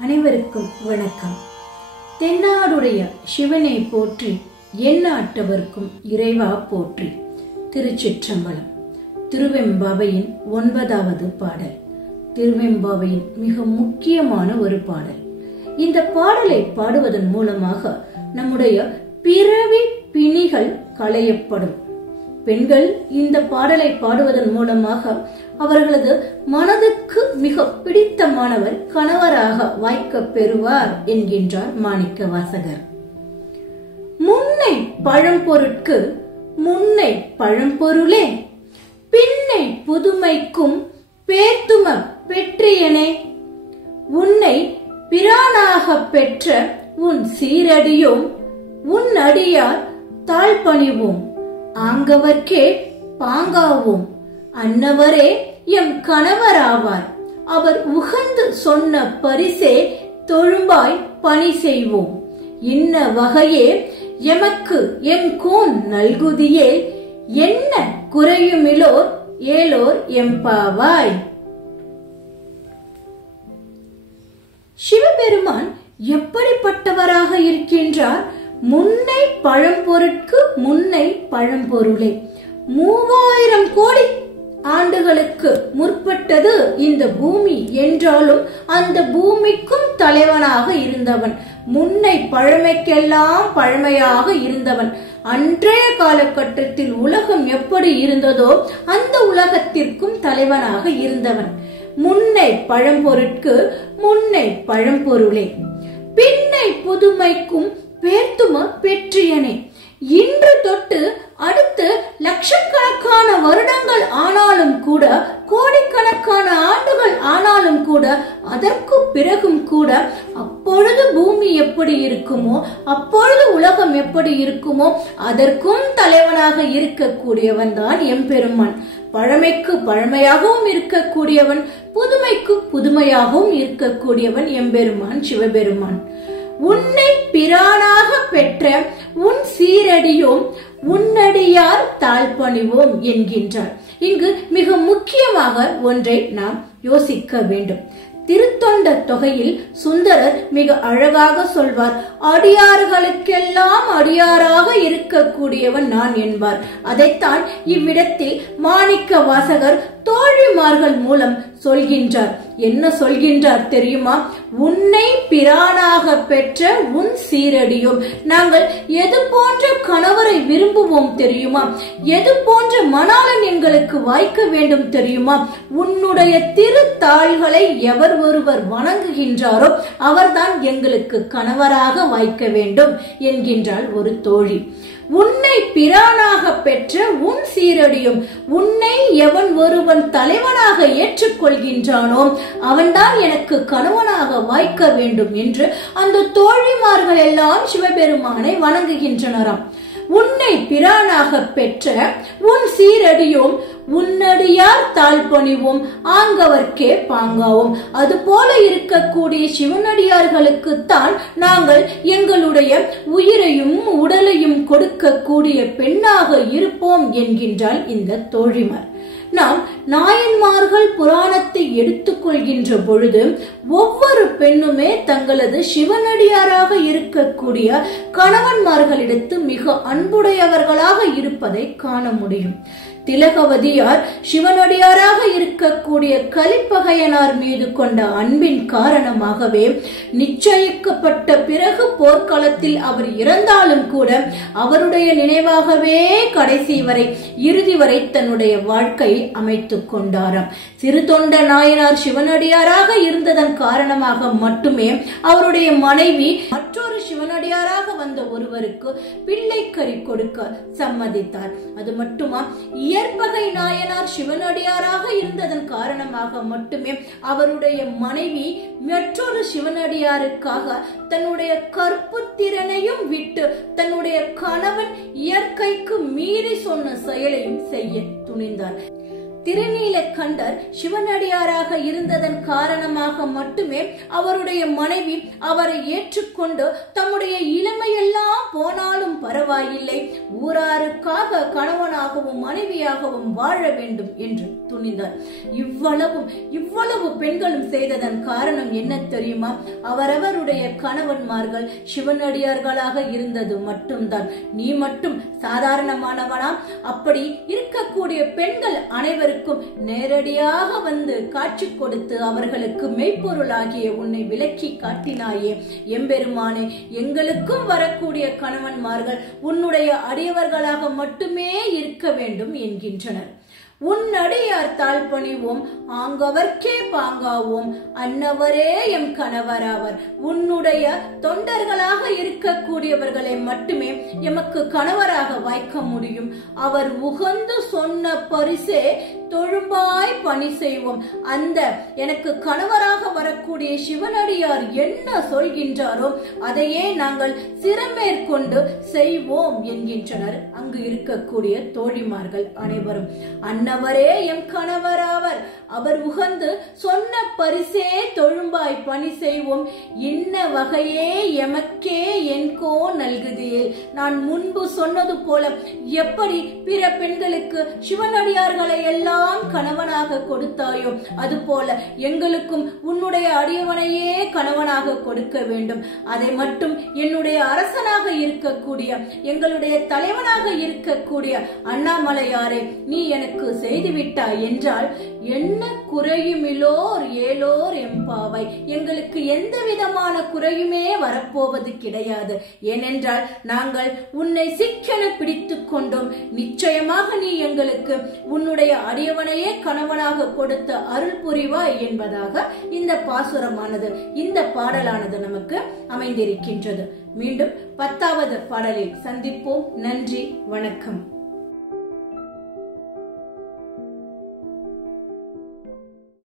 அனைவருக்கும் வணக்கம். தென்னாடுடைய சிவனை போற்றி, எந்நாட்டவர்க்கும் இறைவா போற்றி. திருச்சிற்றம்பலம். திருவெம்பாவையின் 9வது பாடல். திருவெம்பாவையின் மிக முக்கியமான ஒரு பாடல். இந்த பாடலை பாடுவதன் மூலமாக நம்முடைய பிறவி பிணிகள் களையப்படும். பெண்கள் இந்த பாடலை பாடுவதன் மூலமாக அவர்களது மனதுக்கு மிக பிடித்தமானவர் கணவராக வாய்க்க பெறுவார் என்கின்றார் மாணிக்க வாசகர். முன்னை பழம்பொருட்கு முன்னை பழம்பொருளே, பின்னை புதுமைக்கும் பேத்தும பெற்றியனே, உன்னை பிரானாக பெற்ற உன் சீரடியோம், உன் அடியார் தாழ்பணிவோம், ஆங்கவர்க்கே பாங்காவோம், அன்னவரே எம் கணவராவார், அவர் உகந்து சொன்ன பரிசே தொழும்பாய் பணி செய்வோம், இன்ன வகையே எமக்கு எம் கோன் நல்குதியே, என்ன குறையுமிலோர் ஏலோர் எம்பாவாய். சிவபெருமான் எப்படிப்பட்டவராக இருக்கின்றார்? முன்னை பழம்பொருட்கு முன்னை பழம்பொருளே. 3000 கோடி ஆண்டுகளுக்கு முற்பட்டது இந்த பூமி என்றாலும் அந்த பூமிக்கும் தலைவனாக இருந்தவன், முன்னை பழமைக்கெல்லாம் பழமையாக இருந்தவன். அன்றைய காலகட்டத்தில் உலகம் எப்படி இருந்ததோ அந்த உலகத்திற்கும் தலைவனாக இருந்தவன். முன்னை பழம்பொருட்கு முன்னை பழம்பொருளே, பின்னை புதுமைக்கும் பேர்த்தும பெற்றியனே. இன்று தொட்டு அடுத்து லட்சக்கணக்கான வருடங்கள் ஆனாலும் கூட, கோடிக்கணக்கான ஆண்டுகள் ஆனாலும் கூட, அதற்கு பிறகும் கூட அப்பொழுது பூமி எப்படி இருக்குமோ, அப்பொழுது உலகம் எப்படி இருக்குமோ அதற்கும் தலைவனாக இருக்கக்கூடியவன் தான் எம்பெருமான். பழமைக்கு பழமையாகவும் இருக்கக்கூடியவன், புதுமைக்கு புதுமையாகவும் இருக்கக்கூடியவன் எம்பெருமான் சிவபெருமான். உன்னை பிரானாக பெற்ற உன் சீரடியோம், உன்னடியார் தாழ்பணிவோம் என்கின்றார். இங்கு மிக முக்கியமாக ஒன்றை நாம் யோசிக்க வேண்டும். திருத்தொண்ட தொகையில் சுந்தரர் மிக அழகாக சொல்வார், அடியார்களுக்கெல்லாம் அடியாராக இருக்கக்கூடியவன் நான் என்பார். அதைத்தான் இவ்விடத்தில் மாணிக்க வாசகர் தோழிமார்கள் மூலம் சொல்கின்றார். என்ன சொல்கின்றார் தெரியுமா? உன்னை பிரானாக பெற்ற உன் சீரடியும். நாங்கள் எது போன்ற கணவரை விரும்புவோம் தெரியுமா? எது போன்ற மணாளன் எங்களுக்கு வாய்க்க வேண்டும் தெரியுமா? உன்னுடைய திருத்தாள்களை எவர் ஒருவர் வணங்குகின்றாரோ அவர்தான் எங்களுக்கு கணவராக வாய்க்க வேண்டும் என்கின்றாள் ஒரு தோழி. உன்னை பிரானாக பெற்ற உன் சீரடியும், உன்னை எவன் ஒருவன் தலைவனாக ஏற்றுக்கொள்கின்றானோ அவன்தான் எனக்கு கணவனாக வாய்க்க வேண்டும் என்று அந்த தோழிமார்கள் எல்லாம் சிவபெருமானை வணங்குகின்றனராம். உன்னை பிரானாக பெற்ற உன் சீரடியோம், உன்னடியார் தாழ்பணிவோம், ஆங்கவர்க்கே பாங்காவோம். அது போல இருக்கக்கூடிய சிவனடியார்களுக்குத்தான் நாங்கள் எங்களுடைய உயிரையும் உடலையும் கொடுக்கக்கூடிய பெண்ணாக இருப்போம் என்கின்றாள் இந்த தோழிமார். நாம் நாயன்மார்கள் புராணத்தை எடுத்துக்கொள்கின்ற பொழுது ஒவ்வொரு பெண்ணுமே தங்களது சிவனடியாராக இருக்கக்கூடிய கணவன்மார்களிடத்து மிக அன்புடையவர்களாக இருப்பதை காண முடியும். திலகவதியார் சிவனடியாராக இருக்கக்கூடிய கலிப்பகையனார் மீது கொண்ட அன்பின் காரணமாகவே நிச்சயிக்கப்பட்ட பிறகு போர்க்களத்தில் அவர் இறந்தாலும் கூட அவருடைய நினைவாகவே கடைசி வரை இறுதி வரை தன்னுடைய வாழ்க்கை அமைத்துக் கொண்டாராம். சிறுதொண்ட நாயனார் சிவனடியாராக இருந்ததன் காரணமாக மட்டுமே அவருடைய மனைவி மற்றொரு சிவனடியாராக வந்த ஒருவருக்கு பிள்ளைக்கறி கொடுக்க சம்மதித்தார். அது மட்டுமா, இயற்பகை நாயனார் சிவனடியாராக இருந்ததன் காரணமாக மட்டுமே அவருடைய மனைவி மற்றொரு சிவனடியாருக்காக தன்னுடைய கற்பு திறனையும் விட்டு தன்னுடைய கணவன் இயற்கைக்கு மீறி சொன்ன செயலையும் செய்ய துணிந்தார். திருநீலகண்டர் சிவனடியாராக இருந்ததன் காரணமாக மட்டுமே அவருடைய மனைவி அவரை ஏற்றுக்கொண்டு தம்முடைய இளமையெல்லாம் போனாலும் பரவாயில்லை, ஊராருக்காக கணவனாகவும் மனைவியாகவும் வாழ வேண்டும் என்று துணிந்தார். இவ்வளவு பெண்களும் செய்ததன் காரணம் என்ன தெரியுமா? அவரவருடைய கணவன்மார்கள் சிவனடியார்களாக இருந்தது மட்டும்தான். நீ மட்டும் சாதாரணமானவனா? அப்படி இருக்கக்கூடிய பெண்கள் அனைவருக்கும் நேரடியாக வந்து காட்சி கொடுத்து அவர்களுக்கு மெய்ப்பொருளாகிய உன்னை விலக்கி காட்டினாயே எம்பெருமானே, எங்களுக்கும் வரக்கூடிய கணவன்மார்கள் உன்னுடைய அடியவர்களாக மட்டுமே இருக்க வேண்டும் என்கின்றனர். உன்னடியார் தாழ் பணிவோம், ஆங்கவர்க்கே பாங்காவோம், அன்னவரே எம் கணவராவர். உன்னுடைய தொண்டர்களாக இருக்கக்கூடியவர்களை மட்டுமே எமக்கு கணவராக வாய்க்க முடியும். அவர் உகந்து சொன்ன பரிசே தொழும்பாய் பணி செய்வோம். அந்த எனக்கு கணவராக வரக்கூடிய சிவனடியார் என்ன சொல்கின்றாரோ அதையே நாங்கள் சிறமேற்கொண்டு செய்வோம் என்கின்றனர் அங்கு இருக்கக்கூடிய தோழிமார்கள் அனைவரும். அன்னவரே எம் கணவராவர், அவர் உகந்து சொன்ன பரிசே தொழும்பாய் பணி செய்வோம். இன்ன வகையே எமக்கே என்கோ நல்குதியேல். நான் முன்பு சொன்னது போல எப்படி பிற பெண்களுக்கு சிவனடியார்களை எல்லாம் கணவனாக கொடுத்தாயோ அதுபோல எங்களுக்கும் உன்னுடைய அடியவனையே கணவனாக கொடுக்க வேண்டும். அதை மட்டும் என்னுடைய அரசனாக இருக்கக்கூடிய எங்களுடைய தலைவனாக இருக்கக்கூடிய அண்ணாமலையாரே நீ எனக்கு செய்துவிட்டாய் என்றால் என்ன குறையுமிலோர் ஏலோர் எம்பாவை. எங்களுக்கு எந்த விதமான குறையுமே வரப்போவது கிடையாது. ஏனென்றால் நாங்கள் உன்னை சிக்கென பிடித்துக் கொண்டோம். நிச்சயமாக நீ எங்களுக்கு உன்னுடைய அடியவனையே கணவனாக கொடுத்த அருள் புரிவாய் என்பதாக இந்த பாசுரமானது, இந்த பாடலானது நமக்கு அமைந்திருக்கின்றது. மீண்டும் 10வது பாடலில் சந்திப்போம். நன்றி, வணக்கம்.